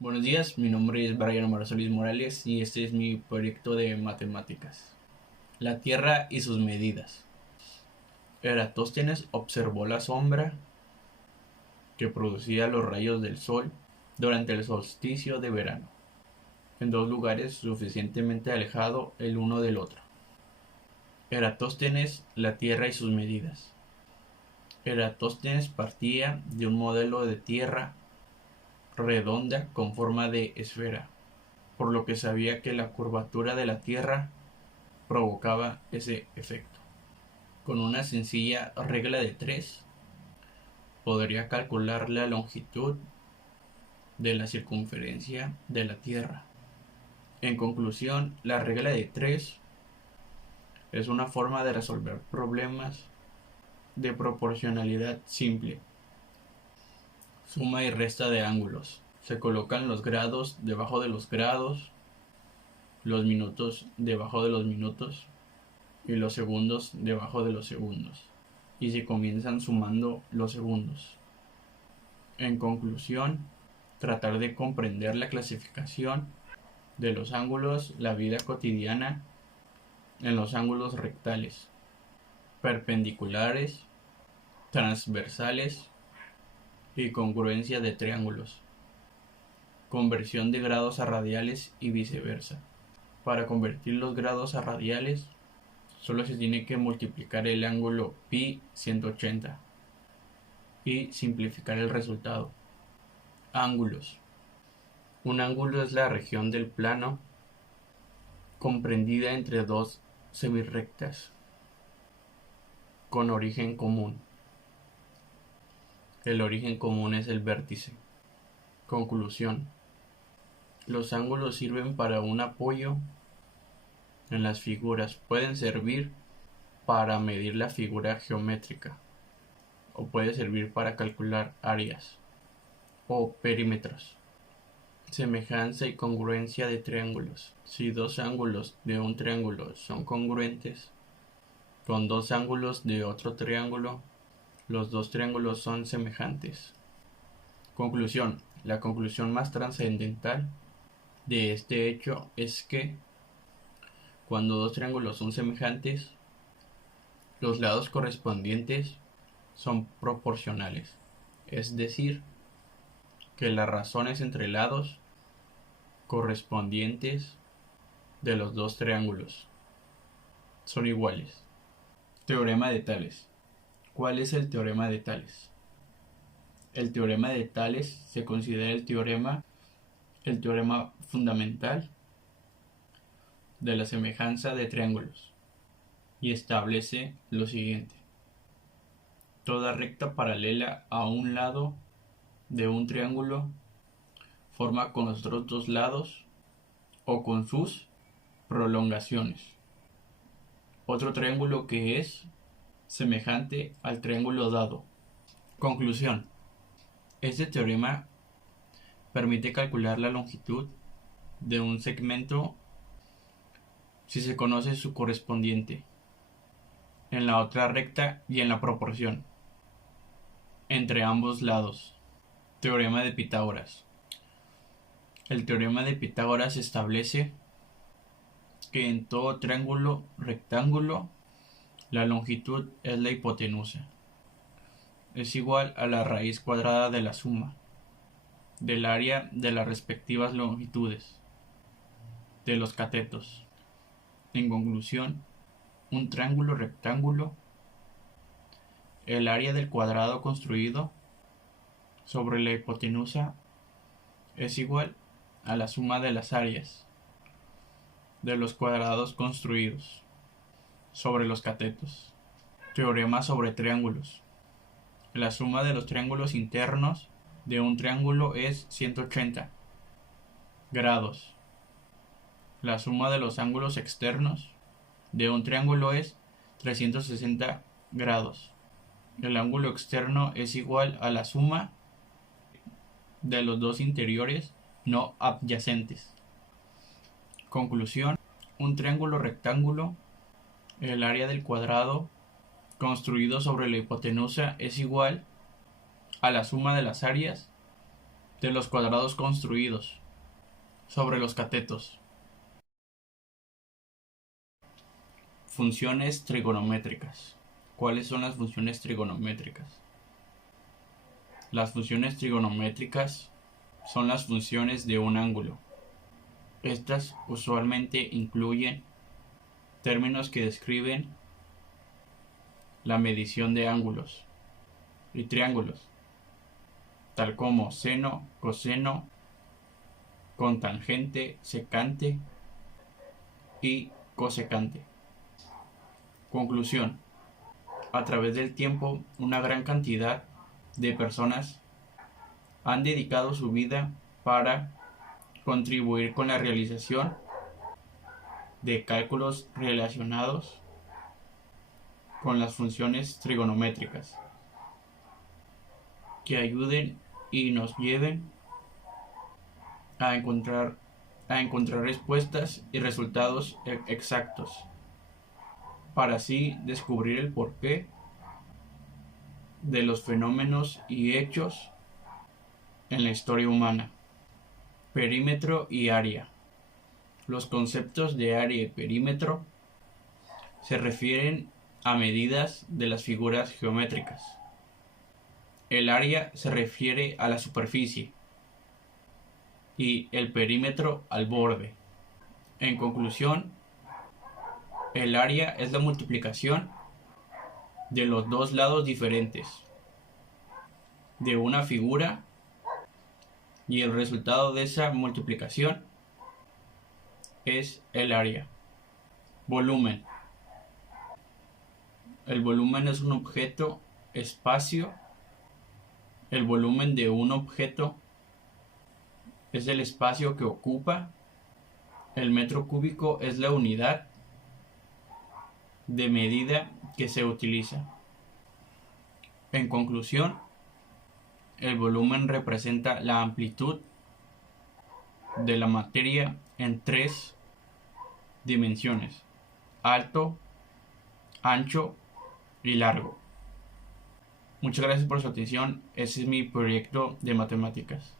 Buenos días, mi nombre es Brian Marasolis Morales y este es mi proyecto de matemáticas. La Tierra y sus medidas. Eratóstenes observó la sombra que producía los rayos del Sol durante el solsticio de verano, en dos lugares suficientemente alejados el uno del otro. Eratóstenes, la Tierra y sus medidas. Eratóstenes partía de un modelo de Tierra redonda con forma de esfera, por lo que sabía que la curvatura de la Tierra provocaba ese efecto. Con una sencilla regla de 3 podría calcular la longitud de la circunferencia de la Tierra. En conclusión, la regla de 3 es una forma de resolver problemas de proporcionalidad simple. Suma y resta de ángulos. Se colocan los grados debajo de los grados, los minutos debajo de los minutos y los segundos debajo de los segundos, y se comienzan sumando los segundos. En conclusión, tratar de comprender la clasificación de los ángulos, la vida cotidiana en los ángulos rectales, perpendiculares, transversales y congruencia de triángulos, conversión de grados a radiales y viceversa. Para convertir los grados a radiales, solo se tiene que multiplicar el ángulo pi 180 y simplificar el resultado. Ángulos. Un ángulo es la región del plano comprendida entre dos semirrectas con origen común. El origen común es el vértice. Conclusión. Los ángulos sirven para un apoyo en las figuras. Pueden servir para medir la figura geométrica o puede servir para calcular áreas o perímetros. Semejanza y congruencia de triángulos. Si dos ángulos de un triángulo son congruentes con dos ángulos de otro triángulo, los dos triángulos son semejantes. Conclusión. La conclusión más trascendental de este hecho es que cuando dos triángulos son semejantes, los lados correspondientes son proporcionales, es decir, que las razones entre lados correspondientes de los dos triángulos son iguales. Teorema de Tales. ¿Cuál es el teorema de Tales? El teorema de Tales se considera el teorema fundamental de la semejanza de triángulos y establece lo siguiente: toda recta paralela a un lado de un triángulo forma con los otros dos lados o con sus prolongaciones otro triángulo que es semejante al triángulo dado. Conclusión. Este teorema permite calcular la longitud de un segmento si se conoce su correspondiente en la otra recta y en la proporción entre ambos lados. Teorema de Pitágoras. El teorema de Pitágoras establece que en todo triángulo rectángulo la longitud es la hipotenusa. Es igual a la raíz cuadrada de la suma del área de las respectivas longitudes de los catetos. En conclusión, un triángulo rectángulo, el área del cuadrado construido sobre la hipotenusa es igual a la suma de las áreas de los cuadrados construidos sobre los catetos. Teorema sobre triángulos. La suma de los triángulos internos de un triángulo es 180 grados. La suma de los ángulos externos de un triángulo es 360 grados. El ángulo externo es igual a la suma de los dos interiores no adyacentes. Conclusión. Un triángulo rectángulo, el área del cuadrado construido sobre la hipotenusa es igual a la suma de las áreas de los cuadrados construidos sobre los catetos. Funciones trigonométricas. ¿Cuáles son las funciones trigonométricas? Las funciones trigonométricas son las funciones de un ángulo. Estas usualmente incluyen términos que describen la medición de ángulos y triángulos, tal como seno, coseno, cotangente, secante y cosecante. Conclusión. A través del tiempo, una gran cantidad de personas han dedicado su vida para contribuir con la realización de cálculos relacionados con las funciones trigonométricas que ayuden y nos lleven a encontrar respuestas y resultados exactos, para así descubrir el porqué de los fenómenos y hechos en la historia humana. Perímetro y área. Los conceptos de área y perímetro se refieren a medidas de las figuras geométricas. El área se refiere a la superficie y el perímetro al borde. En conclusión, el área es la multiplicación de los dos lados diferentes de una figura y el resultado de esa multiplicación es el área. Volumen. El volumen es un objeto, espacio. El volumen de un objeto es el espacio que ocupa. El metro cúbico es la unidad de medida que se utiliza. En conclusión, el volumen representa la amplitud de la materia en 3 dimensiones: alto, ancho y largo. Muchas gracias por su atención. Ese es mi proyecto de matemáticas.